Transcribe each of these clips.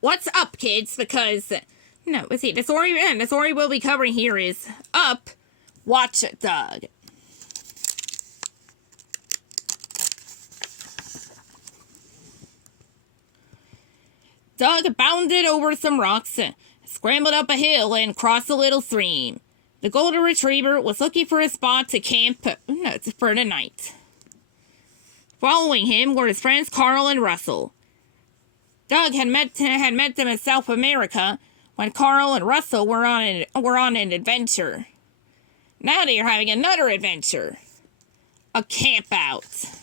what's up, kids? Because, no, let's see, the story we'll be covering here is Up, Watch Doug. Doug bounded over some rocks, scrambled up a hill, and crossed a little stream. The golden retriever was looking for a spot to camp for the night. Following him were his friends Carl and Russell. Doug had met them in South America when Carl and Russell were on an adventure. Now they are having another adventure. A campout.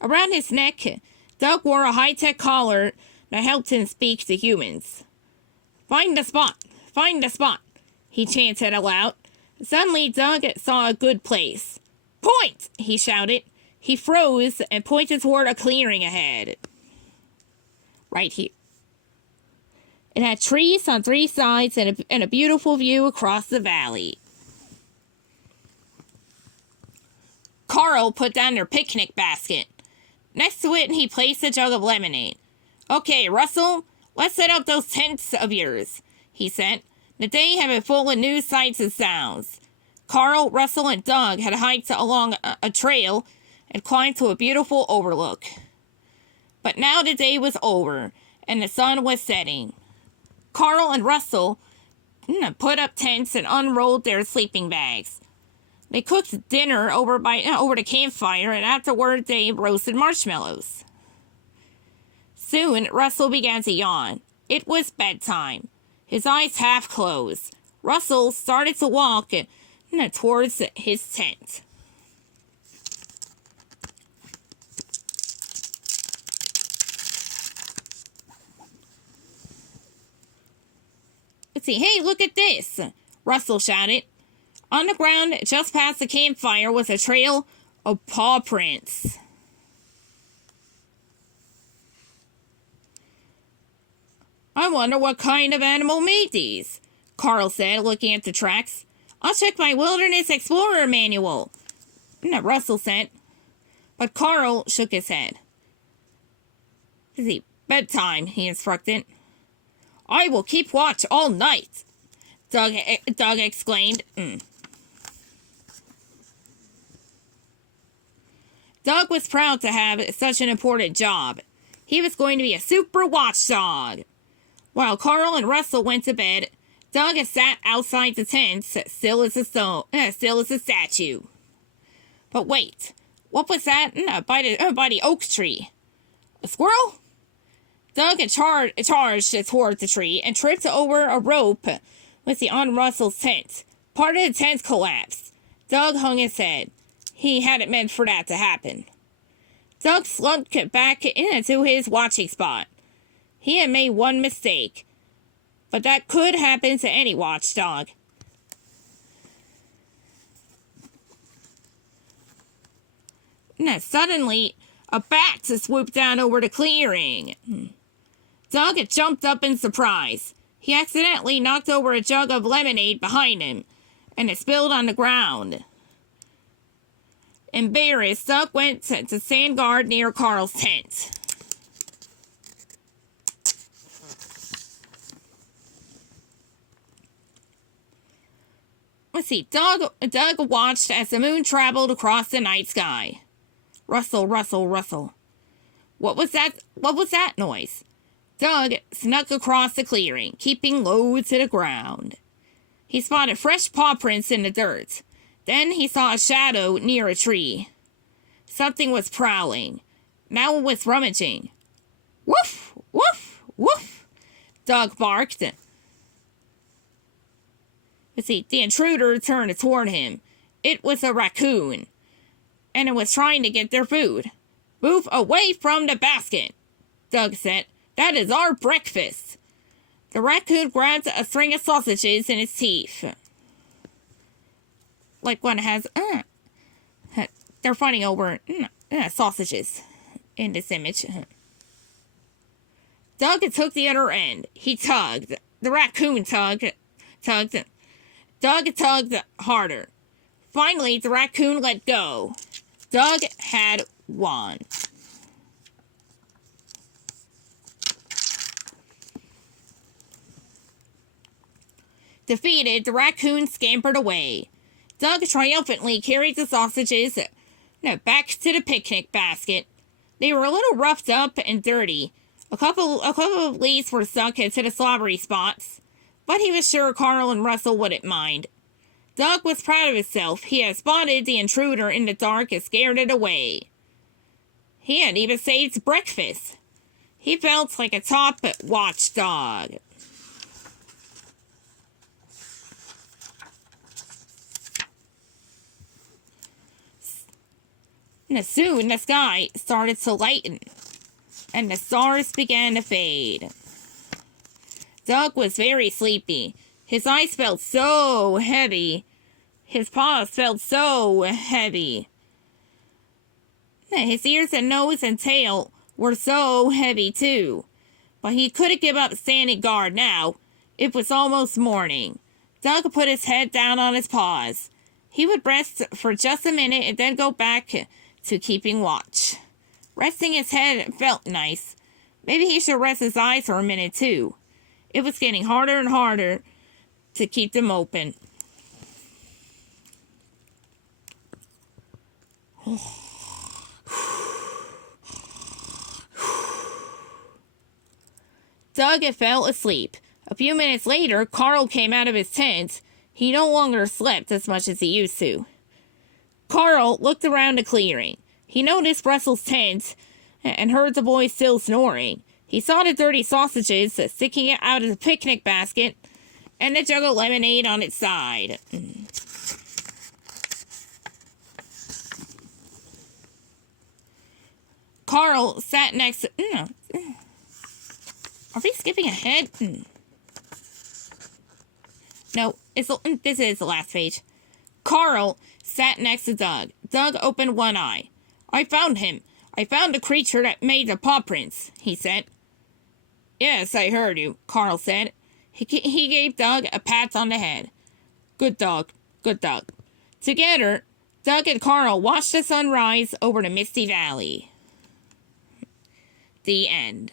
Around his neck, Doug wore a high-tech collar that helped him speak to humans. Find the spot! Find the spot! He chanted aloud. Suddenly, Doug saw a good place. Point! He shouted. He froze and pointed toward a clearing ahead. Right here. It had trees on three sides and a beautiful view across the valley. Carl put down their picnic basket. Next to it, he placed a jug of lemonade. Okay, Russell, let's set up those tents of yours, he said. The day had been full of new sights and sounds. Carl, Russell, and Doug had hiked along a trail and climbed to a beautiful overlook. But now the day was over, and the sun was setting. Carl and Russell put up tents and unrolled their sleeping bags. They cooked dinner over the campfire, and afterward they roasted marshmallows. Soon, Russell began to yawn. It was bedtime. His eyes half closed. Russell started to walk towards his tent. Let's see. Hey, look at this! Russell shouted. On the ground, just past the campfire, was a trail of paw prints. I wonder what kind of animal made these, Carl said, looking at the tracks. I'll check my Wilderness Explorer manual, Russell said. But Carl shook his head. See, bedtime, he instructed. I will keep watch all night, Doug exclaimed. Doug was proud to have such an important job. He was going to be a super watchdog. While Carl and Russell went to bed, Doug sat outside the tent, still as a statue. But wait, what was that by the oak tree? A squirrel? Doug charged toward the tree and tripped over a rope on Russell's tent. Part of the tent collapsed. Doug hung his head. He hadn't meant for that to happen. Doug slunk back into his watching spot. He had made one mistake, but that could happen to any watchdog. Now, suddenly, a bat swooped down over the clearing. Doug had jumped up in surprise. He accidentally knocked over a jug of lemonade behind him, and it spilled on the ground. Embarrassed, Doug went to stand guard near Carl's tent. Let's see, Doug watched as the moon traveled across the night sky. Rustle, rustle, rustle. What was that noise? Doug snuck across the clearing, keeping low to the ground. He spotted fresh paw prints in the dirt. Then he saw a shadow near a tree. Something was prowling. Now it was rummaging. Woof! Woof! Woof! Doug barked. Let's see, the intruder turned toward him. It was a raccoon, and it was trying to get their food. Move away from the basket, Doug said. That is our breakfast. The raccoon grabbed a string of sausages in its teeth. Like one has, they're fighting over sausages in this image. Doug took the other end. He tugged. The raccoon tugged. Doug tugged harder. Finally, the raccoon let go. Doug had won. Defeated, the raccoon scampered away. Doug triumphantly carried the sausages back to the picnic basket. They were a little roughed up and dirty. A couple of leaves were stuck into the slobbery spots, but he was sure Carl and Russell wouldn't mind. Doug was proud of himself. He had spotted the intruder in the dark and scared it away. He had even saved breakfast. He felt like a top watchdog. And soon the sky started to lighten, and the stars began to fade. Doug was very sleepy. His eyes felt so heavy. His paws felt so heavy. His ears and nose and tail were so heavy too. But he couldn't give up standing guard now. It was almost morning. Doug put his head down on his paws. He would rest for just a minute and then go back to keeping watch. Resting his head felt nice. Maybe he should rest his eyes for a minute too. It was getting harder and harder to keep them open. Doug fell asleep. A few minutes later, Carl came out of his tent. He no longer slept as much as he used to. Carl looked around the clearing. He noticed Russell's tent and heard the boy still snoring. He saw the dirty sausages sticking out of the picnic basket and the jug of lemonade on its side. Carl sat next to... Are we skipping ahead? No, this is the last page. Carl sat next to Doug. Doug opened one eye. I found him. I found the creature that made the paw prints, he said. Yes, I heard you, Carl said. He gave Doug a pat on the head. Good dog, good dog. Together, Doug and Carl watched the sun rise over the misty valley. The end.